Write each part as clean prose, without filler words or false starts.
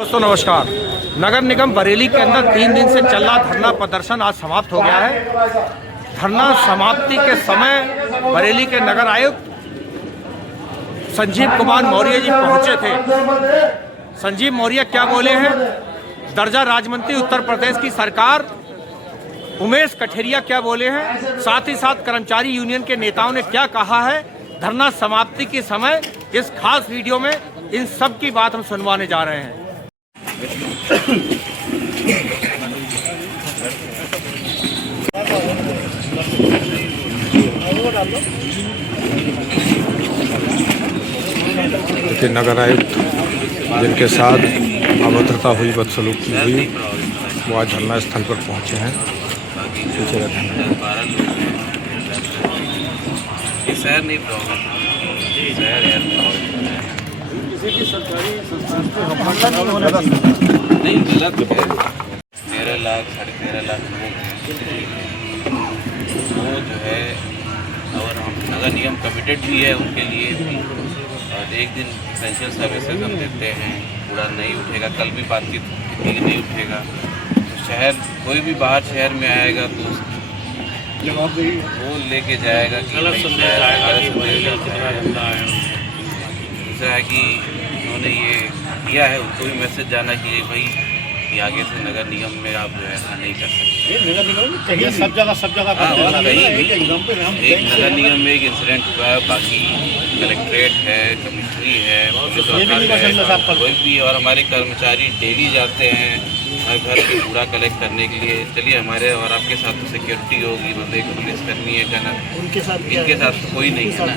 दोस्तों नमस्कार। नगर निगम बरेली के अंदर 3 दिन से चल रहा धरना प्रदर्शन आज समाप्त हो गया है। धरना समाप्ति के समय बरेली के नगर आयुक्त संजीव कुमार मौर्य जी पहुंचे थे। संजीव मौर्य क्या बोले हैं? दर्जा राज्य मंत्री उत्तर प्रदेश की सरकार उमेश कठेरिया क्या बोले हैं, साथ ही साथ कर्मचारी यूनियन के नेताओं ने क्या कहा है धरना समाप्ति के समय, इस खास वीडियो में इन सब की बात हम सुनवाने जा रहे हैं। नगर आयुक्त जिनके साथ अभद्रता हुई, बदसलूकी हुई, वो आज धरना स्थल पर पहुंचे हैं। शहर नहीं किसी भी सरकारी संस्थान पे हमला नहीं होने का नहीं, गलत है। 13 लाख 13.5 लाख लोग हैं, वो जो है, और हम नगर निगम कमिटेड भी है उनके लिए भी। और एक दिन एसेंशियल सर्विसेज हम देते हैं, कूड़ा नहीं उठेगा, कल भी बातचीत की नहीं उठेगा। तो शहर कोई भी बाहर शहर में आएगा तो वो लेके जाएगा कि गलत संदेश आएगा। दूसरा है कि उन्होंने ये दिया है, उनको भी मैसेज जाना कि भाई कि आगे से नगर निगम में आप जो है ऐसा नहीं कर सकते। नगर निगम चाहिए सब जगह एक नगर निगम में एक इंसिडेंट हुआ है, बाकी कलेक्ट्रेट है, कमिश्नरी है, कोई भी, और हमारे कर्मचारी डेली जाते हैं हर घर पे कूड़ा कलेक्ट करने के लिए। चलिए हमारे और आपके साथ तो सिक्योरिटी होगी, मतलब एक पुलिस कर्मी है गनर, इनके साथ तो कोई नहीं है ना।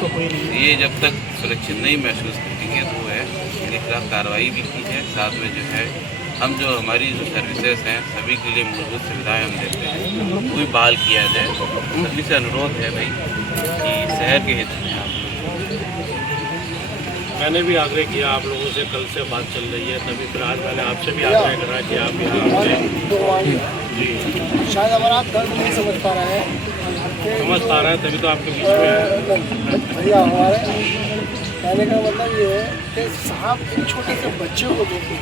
ये जब तक सुरक्षित नहीं महसूस करेंगे तो है इनके खिलाफ कार्रवाई भी की है। साथ में जो है हम जो हमारी जो सर्विसेज हैं सभी के लिए मूलभूत सुविधाएं हम देते हैं, वो भी बहाल किया जाए। सभी से अनुरोध है भाई कि शहर के हित में आप, मैंने भी आग्रह किया आप लोगों से, कल से बात चल रही है, तभी फिर आज मैंने आपसे भी आग्रह करा कि आप यहाँ शायद हमारा आप दर्द नहीं समझ पा रहे हैं, समझ पा रहे हैं, तभी तो आपके बीच में है। भैया हमारे कहने का मतलब ये है कि साहब एक छोटे से बच्चे को देखे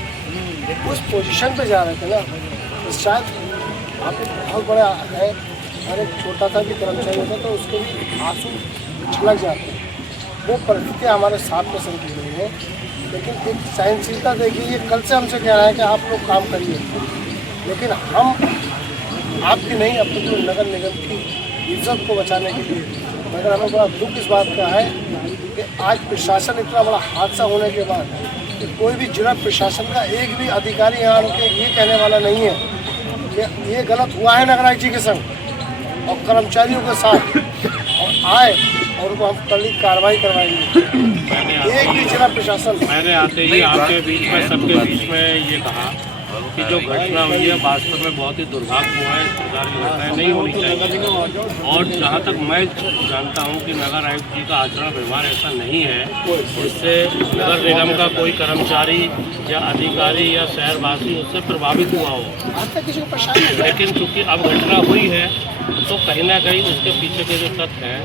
उस पोजीशन पे जा रहे थे ना, तो शायद आप बहुत बड़ा है, हर एक छोटा सा भी कर्मचारी होता तो उसके भी आंसू छलक जाते हैं। वो परिस्थितियाँ हमारे साथ में संग की गई है, लेकिन एक सहनशीलता देखिए। ये कल से हमसे कह रहा है कि आप लोग काम करिए, लेकिन हम आपकी नहीं, अपनी जो नगर निगम की इज्जत को बचाने के लिए, मगर हमें बड़ा दुख इस बात का है कि आज प्रशासन इतना बड़ा हादसा होने के बाद कि कोई भी जिला प्रशासन का एक भी अधिकारी यहाँ के ये कहने वाला नहीं है कि ये गलत हुआ है नगर आयुक्त जी के संग और कर्मचारियों के साथ, और आए और उनको हम कल कार्रवाई करवाएंगे। एक भी जिला प्रशासन, मैंने आते ही आपके बीच में, सबके बीच में ये कहा कि जो घटना हुई है वास्तव में बहुत ही दुर्भाग्य हुआ है, इस प्रकार की घटनाएं नहीं होनी चाहिए। और जहाँ तक मैं जानता हूँ कि नगर आयुक्त जी का आचरण व्यवहार ऐसा नहीं है जिससे नगर निगम का कोई कर्मचारी या अधिकारी या शहरवासी उससे प्रभावित हुआ हो। लेकिन चूँकि अब घटना हुई है तो कहीं ना कहीं उसके पीछे के जो तथ्य हैं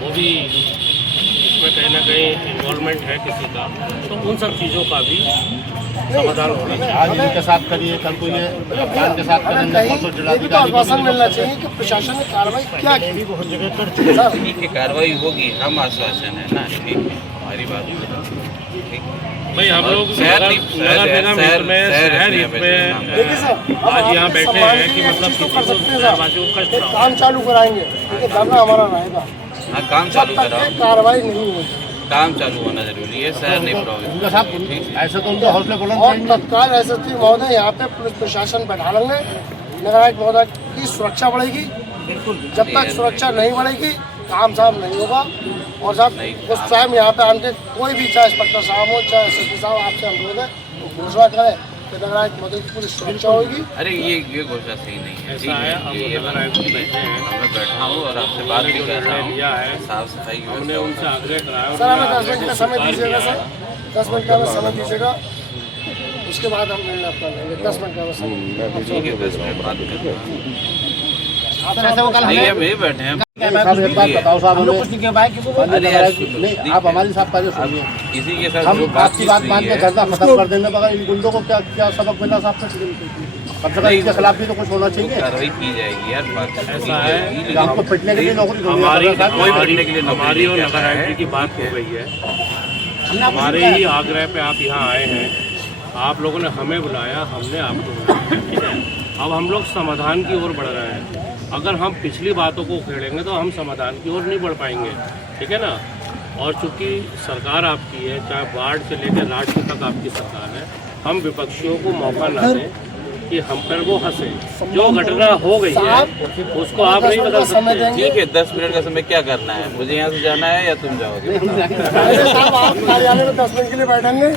वो भी, इसमें कहीं ना कहीं इन्वॉल्वमेंट है किसी का, तो उन सब चीज़ों का भी समाधान होना चाहिए। आज इनके साथ करिए, कल को ये अफगान के साथ करेंगे। आश्वासन मिलना चाहिए कि प्रशासन ने कार्रवाई क्या की, बहुत जगह कर चुके हैं। ठीक है, कार्रवाई होगी, हम आश्वासन है ना, ठीक है, हमारी बात भाई हम लोग नगर निगम हित में, शहर हित में आज यहाँ बैठे हैं कि मतलब किसी को शहरवासियों को कष्ट ना हो। काम चालू कराएंगे, क्योंकि धरना हमारा रहेगा। हाँ, काम चालू कराओ, कार्रवाई नहीं होगी, काम चालू होना जरूरी है, शहर नहीं प्रभावित। ऐसे तो उनके हौसले बुलंद और तत्काल एसएसपी महोदय यहाँ पे पुलिस प्रशासन बैठा लेंगे। नगर आयुक्त महोदय की सुरक्षा बढ़ेगी, जब तक सुरक्षा नहीं बढ़ेगी काम साहब नहीं होगा। और साहब उस टाइम यहाँ पे आने कोई भी, चाहे इंस्पेक्टर साहब हो चाहे एसएसपी साहब, आपसे अनुरोध है तो घोषणा करें कि नगर आयुक्त महोदय की पूरी सुरक्षा होगी। अरे ये घोषणा सही नहीं है, ऐसा है, अब नगर आयुक्त बैठे हैं, मैं बैठा हूँ और आपसे बात भी कर रहा हूँ, साफ सफाई हमने उनसे आग्रह कराया। सर हमें 10 मिनट का समय दीजिएगा, सर 10 मिनट का समय दीजिएगा, उसके बाद हम निर्णय कर लेंगे। 10 मिनट का समय। ठीक है, 10 मिनट बात करते हैं। ऐसे वो कल नहीं, हम यही बैठे हैं। साहब एक बात बताओ साहब, हमें अरे यार सुनो, नहीं, आप हमारी साहब पहले सुनिए। किसी के साथ हम जो आपकी बात मान के हुई है, धरना खत्म कर देंगे, मगर इन गुंडों को क्या क्या सबक मिला साहब से? कम से कम इनके खिलाफ भी तो कुछ होना चाहिए। कार्रवाई की जाएगी यार, बात ऐसा है आपको पिटने के लिए नौकरी थोड़ी है। हमारी कोई बैठने के लिए नौकरी हमारी और नहीं नगर करता है। आईटी की बात हो गई है। हमारे ही आग्रह पे आप यहाँ आए हैं, आप लोगों ने हमें बुलाया, हमने आपको बुलाया, ठीक है। अब हम लोग समाधान की ओर बढ़ रहे हैं। अगर हम पिछली बातों को उखेड़ेंगे तो हम समाधान की ओर नहीं बढ़ पाएंगे, ठीक है ना। और चूंकि सरकार आपकी है, चाहे वार्ड से लेकर राष्ट्र तक आपकी सरकार है, हम विपक्षियों को मौका ना दें कि हम पर वो हंसे। जो घटना हो गई है उसको आप नहीं बदल सकते। ठीक है, 10 मिनट का समय क्या करना है? मुझे यहाँ से जाना है या तुम जाओगे? साहब आप कार्यालय में 10 मिनट के लिए बैठेंगे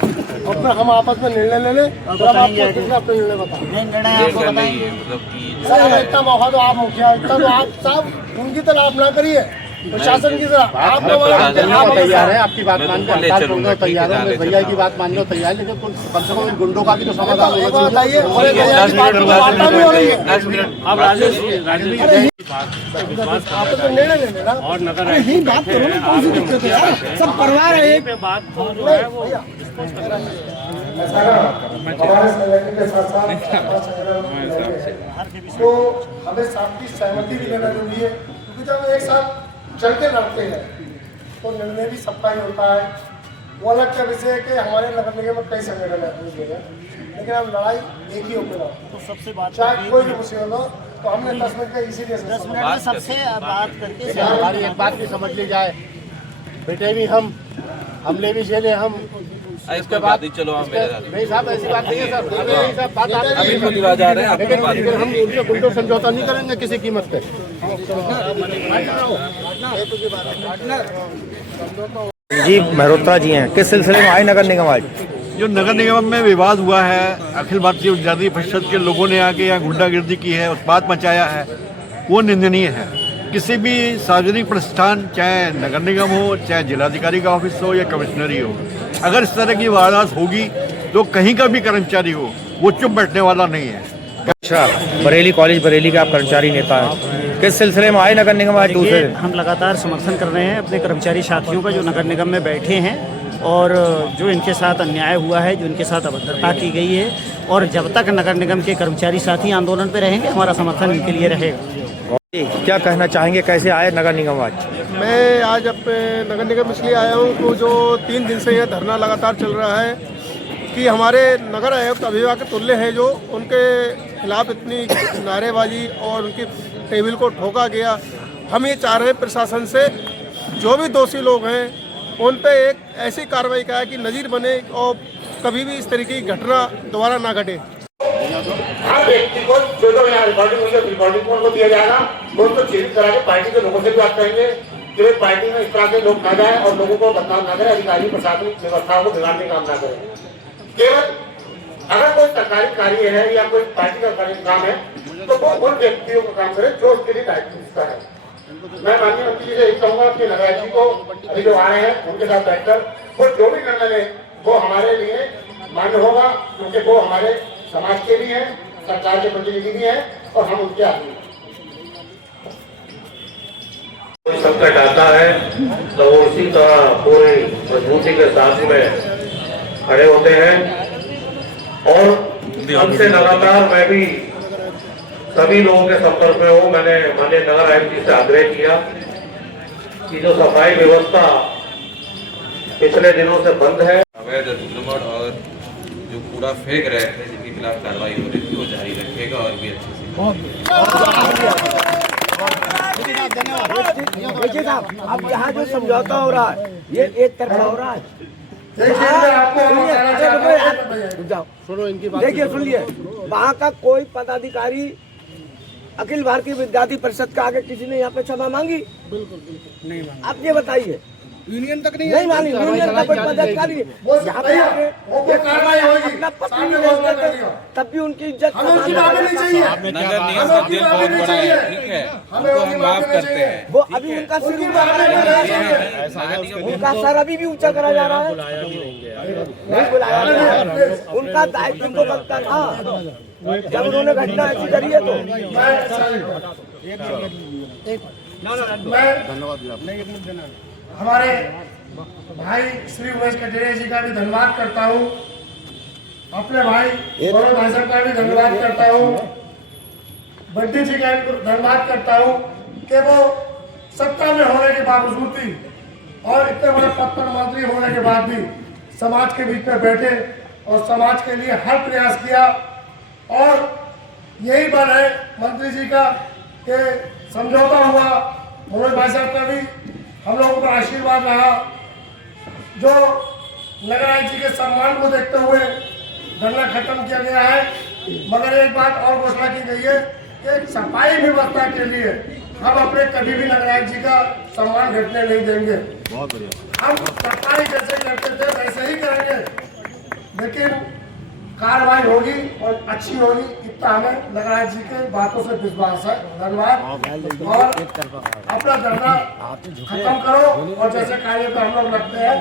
और फिर हम आपस में निर्णय ले लें, तब आपको अपना निर्णय बताएं। ऐसा नहीं है, मतलब कि सर इतना मौका तो आप मुखिया, इतना तो आप साहब उनकी तरह आप ना करिए, प्रशासन की तरह आप तैयार है, आपकी बात मान के हड़ताल तोड़ने को तैयार है, भैया की बात मानने को तैयार है, लेकिन कम से कम इन गुंडों का भी तो समाधान होना चाहिए। बताइए, और भैया की बात तो वार्ता भी हो रही है। 10 मिनट अब राजेश विश्वास आप तो निर्णय ले लेना। और नगर आईटी बात करो ना, कौन सी दिक्कत है यार, सब परिवार है पे बात जो है वो हमारे संगठन के साथ साथ तो हमें सबकी सहमति भी लेना जरूरी है, क्योंकि जब एक साथ चल के लड़ते हैं तो निर्णय भी सबका ही होता है। वो अलग का विषय है कि हमारे नगर निगम में कई संगठन है, लेकिन अब लड़ाई एक ही होकर तो सबसे बात चाहे कोई भी मुसीबत हो, तो हमने 10 मिनट का इसीलिए 10 मिनट में सबसे बात करके हमारी एक बात भी समझ ली जाए, बेटे भी हमले भी झेले हम। इसके बाद चलो आप मेरे साथ। नहीं साहब, ऐसी बात नहीं है सर, अभी नहीं साहब, बात अभी खुद ही बात आ रहे हैं, आपकी बात लेकिन हम उनसे गुंडों समझौता नहीं करेंगे किसी कीमत पे। जी मेहरोत्रा जी हैं, किस सिलसिले में आए नगर निगम आज? जो नगर निगम में विवाद हुआ है, अखिल भारतीय विद्यार्थी परिषद के लोगों ने आके यहाँ गुंडागिर्दी की है, उत्पात मचाया है, वो निंदनीय है। किसी भी सार्वजनिक प्रतिष्ठान, चाहे नगर निगम हो, चाहे जिलाधिकारी का ऑफिस हो या कमिश्नरी हो, अगर इस तरह की वारदात होगी तो कहीं का भी कर्मचारी हो वो चुप बैठने वाला नहीं है। अच्छा, बरेली कॉलेज बरेली के आप कर्मचारी नेता हैं, किस सिलसिले में आए नगर निगम आज दूसरे दिन? हम लगातार समर्थन कर रहे हैं अपने कर्मचारी साथियों का जो नगर निगम में बैठे हैं और जो इनके साथ अन्याय हुआ है, जो इनके साथ अभद्रता की गई है, और जब तक नगर निगम के कर्मचारी साथी आंदोलन पे रहेंगे हमारा समर्थन इनके लिए रहेगा। क्या कहना चाहेंगे, कैसे आए नगर निगम आज? मैं आज अपने नगर निगम इसलिए आया हूँ तो जो 3 दिन से यह धरना लगातार चल रहा है कि हमारे नगर आयुक्त अभिभावक के तुल्य हैं, जो उनके खिलाफ इतनी नारेबाजी और उनकी टेबल को ठोका गया। हम ये चाह रहे हैं प्रशासन से जो भी दोषी लोग हैं उन पे एक ऐसी कार्रवाई कराए कि नज़ीर बने और कभी भी इस तरीके की घटना दोबारा ना घटे। हर व्यक्ति को जो यहाँ रिकॉर्डिंग को दिया जाएगा, वो उसको चिन्हित करा के पार्टी के लोगों से भी बात करेंगे कि वे पार्टी में इस तरह के लोग ना जाए और लोगों को बदनाम ना करें, अधिकारी प्रशासनिक व्यवस्थाओं को बिगाड़ने का काम ना करें। केवल अगर कोई सरकारी कार्य है या कोई पार्टी का काम है तो वो उन व्यक्तियों का काम करे जो उसके लिए दायित्व उसका है। मैं माननीय मंत्री जी से यही कहूँगा कि नगर जी को अभी जो आ रहे हैं उनके साथ बैठकर वो जो भी निर्णय ले वो हमारे लिए मान्य होगा, क्योंकि वो हमारे समाज के भी हैं, सरकार के प्रतिनिधि भी हैं और हम उनके आदमी हैं। कोई संकट आता है तो वो उसी तरह पूरी मजबूती के साथ में खड़े होते हैं और हमसे लगातार मैं भी सभी लोगों के संपर्क में हूँ। मैंने माननीय नगर आयुक्त जी से आग्रह किया कि जो सफाई व्यवस्था पिछले दिनों से बंद है, अवैध अतिक्रमण और जो कूड़ा फेंक रहे थे जिनके खिलाफ कार्रवाई हो रही थी वो जारी रखेगा और भी अच्छे से। देखिए साहब, अब यहाँ जो समझौता हो रहा है ये एक तरफा हो रहा है। देखिए सुनिए, वहाँ का कोई पदाधिकारी अखिल भारतीय विद्यार्थी परिषद का आगे किसी ने यहाँ पे क्षमा मांगी? बिल्कुल नहीं मांगी। आप ये बताइए, यूनियन तक नहीं मानी, यूनियन का कोई पदाधिकारी यहाँ पे अपना पत्र नहीं देते तब भी उनकी इज्जत नहीं चाहिए। नगर निगम का दिल बहुत बड़ा है, ठीक है, उनको हम माफ करते हैं। वो अभी उनका सिर ऊंचा करा जा रहा है, उनका सर अभी भी ऊंचा करा जा रहा है, नहीं बुलाया गया। उनका दायित्व तो बनता था जब उन्होंने घटना ऐसी करी है तो मैं हमारे भाई श्री उमेश कठेरिया जी का भी धन्यवाद करता हूँ, अपने भाई गौरव भाई साहब का भी धन्यवाद करता हूँ, बंटी जी का भी धन्यवाद करता हूँ कि वो सत्ता में होने के बावजूद भी और इतने बड़े पद पर मंत्री होने के बाद भी समाज के बीच में बैठे और समाज के लिए हर प्रयास किया। और यही बल है मंत्री जी का कि समझौता हुआ, मनोज भाई साहब का भी हम लोगों का आशीर्वाद रहा, जो नगर आयुक्त जी के सम्मान को देखते हुए धरना खत्म किया गया है। मगर एक बात और घोषणा की गई है कि सफाई व्यवस्था के लिए हम अपने कभी भी नगर आयुक्त जी का सम्मान घटने नहीं देंगे। बहुत बढ़िया। हम सफाई जैसे करते थे वैसे ही करेंगे, लेकिन कार्रवाई होगी और अच्छी होगी, इतना हमें नगर आयुक्त जी के बातों से विश्वास है। धन्यवाद। और अपना धरना खत्म करो और जैसे कार्य तो हम लोग रखते हैं